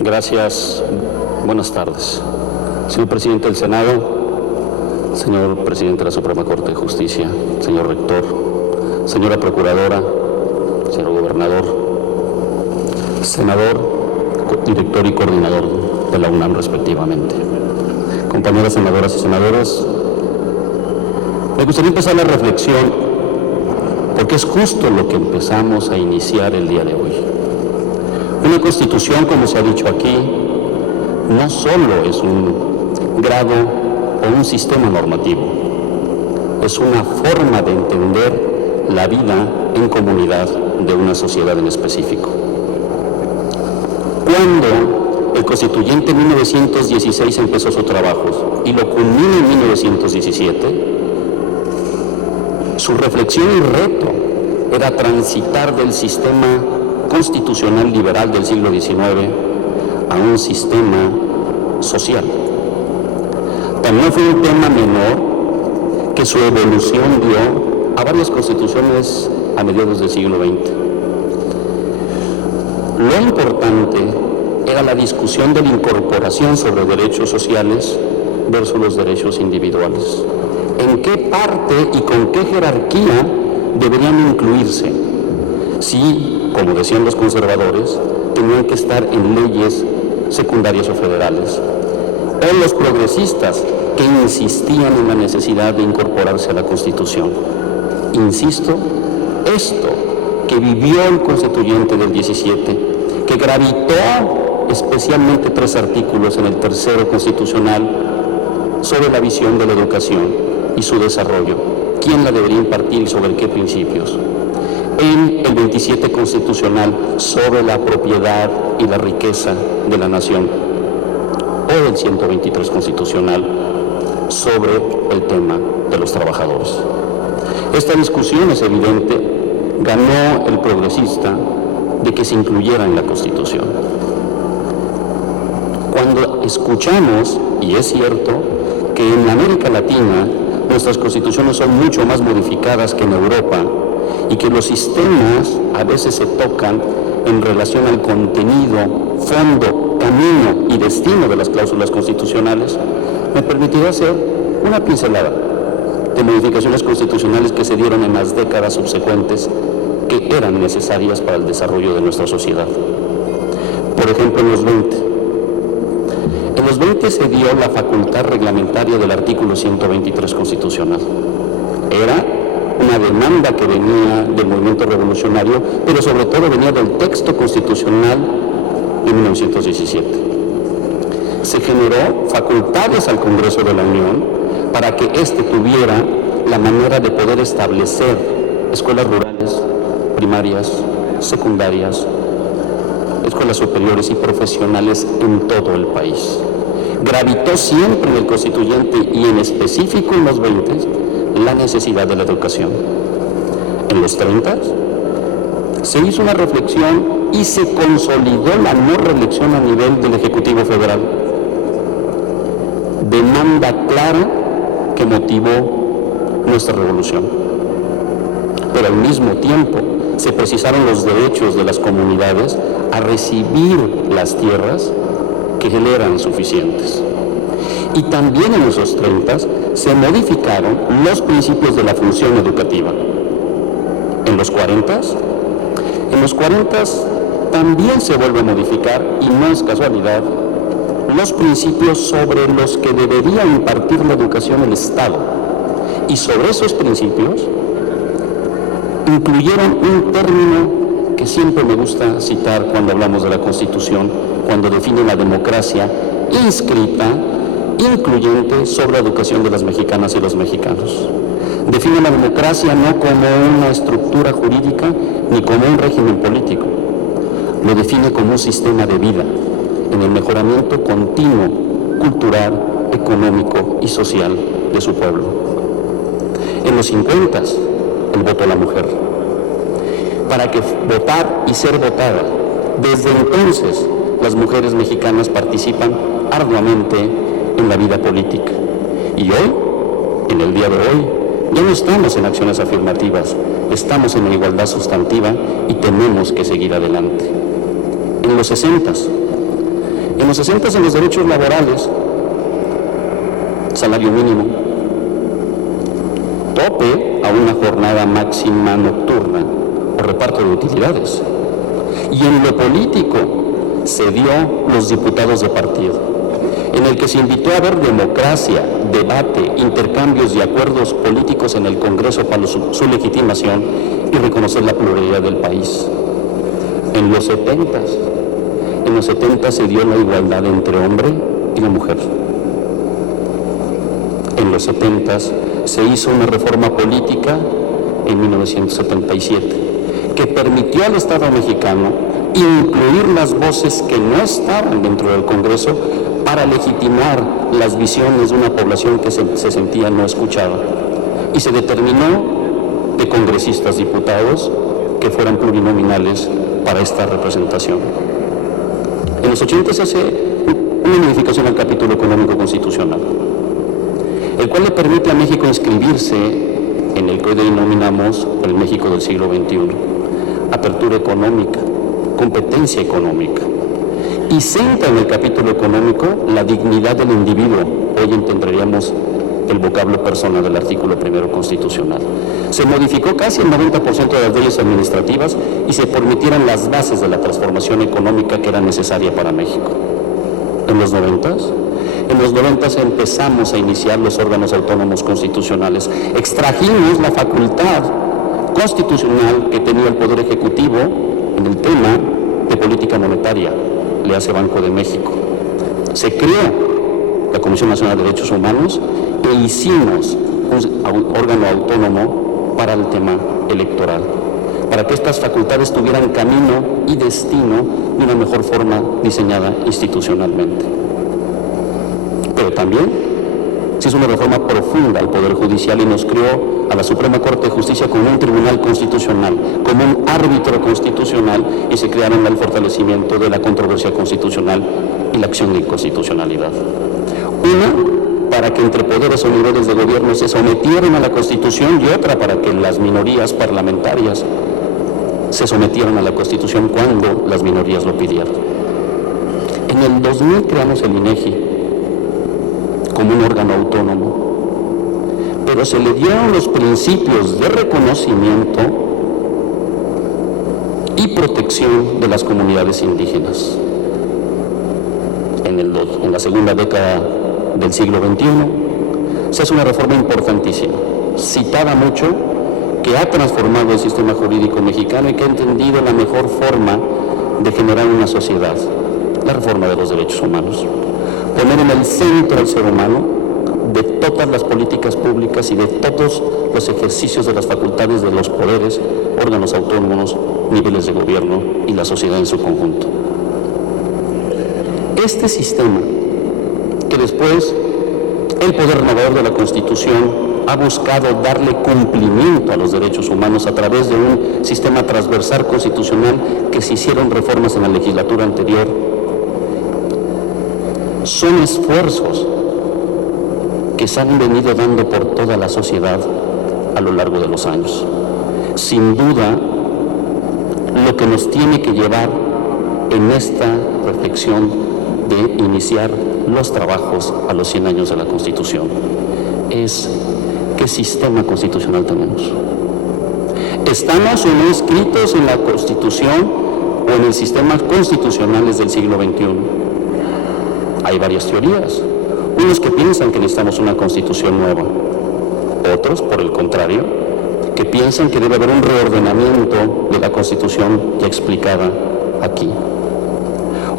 Gracias. Buenas tardes. Señor presidente del Senado, señor presidente de la Suprema Corte de Justicia, señor rector, señora procuradora, señor gobernador, senador, director y coordinador de la UNAM respectivamente. Compañeras senadoras y senadores, me gustaría empezar la reflexión porque es justo lo que empezamos a iniciar el día de hoy. Una Constitución, como se ha dicho aquí, no solo es un grado o un sistema normativo, es una forma de entender la vida en comunidad de una sociedad en específico. Cuando el constituyente en 1916 empezó su trabajo y lo culmina en 1917, su reflexión y reto era transitar del sistema constitucional liberal del siglo XIX a un sistema social. También fue un tema menor que su evolución dio a varias constituciones a mediados del siglo XX. Lo importante era la discusión de la incorporación sobre derechos sociales versus los derechos individuales. ¿En qué parte y con qué jerarquía deberían incluirse? Si, como decían los conservadores, tenían que estar en leyes secundarias o federales, o los progresistas que insistían en la necesidad de incorporarse a la Constitución. Insisto, esto que vivió el constituyente del 17, que gravitó especialmente 3 artículos en el tercero constitucional sobre la visión de la educación y su desarrollo, quién la debería impartir y sobre qué principios. En el 27 constitucional sobre la propiedad y la riqueza de la nación, o el 123 constitucional sobre el tema de los trabajadores. Esta discusión, es evidente, ganó el progresista de que se incluyera en la Constitución. Cuando escuchamos, y es cierto, que en América Latina nuestras constituciones son mucho más modificadas que en Europa y que los sistemas a veces se tocan en relación al contenido, fondo, camino y destino de las cláusulas constitucionales, me permitirá hacer una pincelada de modificaciones constitucionales que se dieron en las décadas subsecuentes que eran necesarias para el desarrollo de nuestra sociedad. Por ejemplo, en los 20. En los 20 se dio la facultad reglamentaria del artículo 123 constitucional. Era una demanda que venía del movimiento revolucionario, pero sobre todo venía del texto constitucional de 1917. Se generó facultades al Congreso de la Unión para que éste tuviera la manera de poder establecer escuelas rurales, primarias, secundarias, escuelas superiores y profesionales en todo el país. Gravitó siempre en el constituyente y en específico en los 20 la necesidad de la educación. En los 30 se hizo una reflexión y se consolidó la no reelección a nivel del Ejecutivo Federal. Demanda clara que motivó nuestra revolución. Pero al mismo tiempo se precisaron los derechos de las comunidades a recibir las tierras que le eran suficientes. Y también en esos 30 se modificaron los principios de la función educativa. En los 40 también se vuelve a modificar, y no es casualidad, los principios sobre los que debería impartir la educación el Estado. Y sobre esos principios incluyeron un término que siempre me gusta citar cuando hablamos de la Constitución, cuando define la democracia inscrita, incluyente sobre la educación de las mexicanas y los mexicanos. Define la democracia no como una estructura jurídica ni como un régimen político. Lo define como un sistema de vida en el mejoramiento continuo, cultural, económico y social de su pueblo. En los 50, el voto a la mujer. Para que votar y ser votada. Desde entonces, las mujeres mexicanas participan arduamente en la vida política. Y hoy, en el día de hoy, ya no estamos en acciones afirmativas, estamos en la igualdad sustantiva y tenemos que seguir adelante. En los 60, En los 60 en los derechos laborales, salario mínimo, tope a una jornada máxima nocturna o reparto de utilidades. Y en lo político se dio los diputados de partido, en el que se invitó a haber democracia, debate, intercambios y acuerdos políticos en el Congreso para su legitimación y reconocer la pluralidad del país. En los 70 se dio la igualdad entre hombre y la mujer. En los 70 se hizo una reforma política en 1977 que permitió al Estado mexicano incluir las voces que no estaban dentro del Congreso para legitimar las visiones de una población que se sentía no escuchada. Y se determinó de congresistas diputados que fueran plurinominales para esta representación. En los 80 se hace una modificación al capítulo económico constitucional, el cual le permite a México inscribirse en el que hoy denominamos el México del siglo XXI, apertura económica, competencia económica, y centra en el capítulo económico la dignidad del individuo. Hoy entenderíamos el vocablo persona del artículo primero constitucional. Se modificó casi el 90% de las leyes administrativas y se permitieron las bases de la transformación económica que era necesaria para México. En los 90 empezamos a iniciar los órganos autónomos constitucionales. Extrajimos la facultad constitucional que tenía el Poder Ejecutivo en el tema de política monetaria, le hace Banco de México. Se creó la Comisión Nacional de Derechos Humanos e hicimos un órgano autónomo para el tema electoral, para que estas facultades tuvieran camino y destino de una mejor forma diseñada institucionalmente. Pero también se hizo una reforma profunda al Poder Judicial y nos creó a la Suprema Corte de Justicia como un tribunal constitucional, como un árbitro constitucional, y se crearon el fortalecimiento de la controversia constitucional y la acción de inconstitucionalidad. Una, para que entre poderes o niveles de gobierno se sometieran a la Constitución, y otra para que las minorías parlamentarias se sometieran a la Constitución cuando las minorías lo pidieran. En el 2000 creamos el INEGI como un órgano autónomo, pero se le dieron los principios de reconocimiento y protección de las comunidades indígenas. En la segunda década del siglo XXI se hace una reforma importantísima, citada mucho, que ha transformado el sistema jurídico mexicano y que ha entendido la mejor forma de generar una sociedad: la reforma de los derechos humanos. Poner en el centro al ser humano de todas las políticas públicas y de todos los ejercicios de las facultades de los poderes, órganos autónomos, niveles de gobierno y la sociedad en su conjunto. Este sistema, que después el poder renovador de la Constitución ha buscado darle cumplimiento a los derechos humanos a través de un sistema transversal constitucional, que se hicieron reformas en la legislatura anterior, son esfuerzos que se han venido dando por toda la sociedad a lo largo de los años. Sin duda, lo que nos tiene que llevar en esta reflexión de iniciar los trabajos a los 100 años de la Constitución es: ¿qué sistema constitucional tenemos? ¿Estamos o no escritos en la Constitución o en el sistema constitucionales del siglo XXI? Hay varias teorías. Unos que piensan que necesitamos una Constitución nueva, otros, por el contrario, que piensan que debe haber un reordenamiento de la Constitución ya explicada aquí.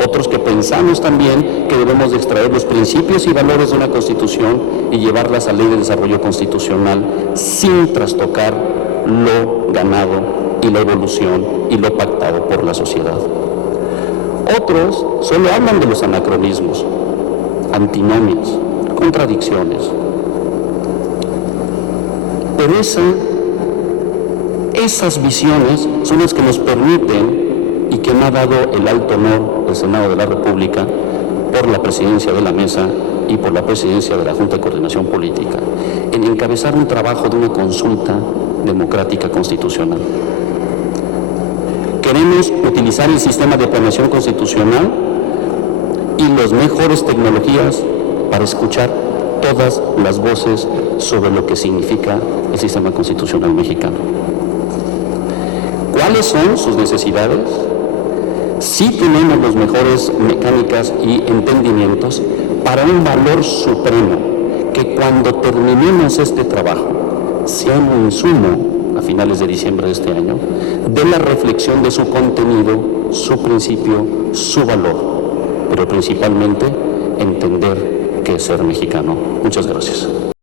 Otros que pensamos también que debemos de extraer los principios y valores de una Constitución y llevarlas a Ley de Desarrollo Constitucional sin trastocar lo ganado y la evolución y lo pactado por la sociedad. Otros solo hablan de los anacronismos, antinomias, contradicciones. Pero esas visiones son las que nos permiten, y que me ha dado el alto honor del Senado de la República, por la presidencia de la mesa y por la presidencia de la Junta de Coordinación Política, en encabezar un trabajo de una consulta democrática constitucional. Queremos utilizar el sistema de planeación constitucional y las mejores tecnologías para escuchar todas las voces sobre lo que significa el sistema constitucional mexicano. ¿Cuáles son sus necesidades? Sí tenemos las mejores mecánicas y entendimientos para un valor supremo, que cuando terminemos este trabajo sea un insumo a finales de diciembre de este año de la reflexión de su contenido, su principio, su valor, pero principalmente entender qué es ser mexicano. Muchas gracias.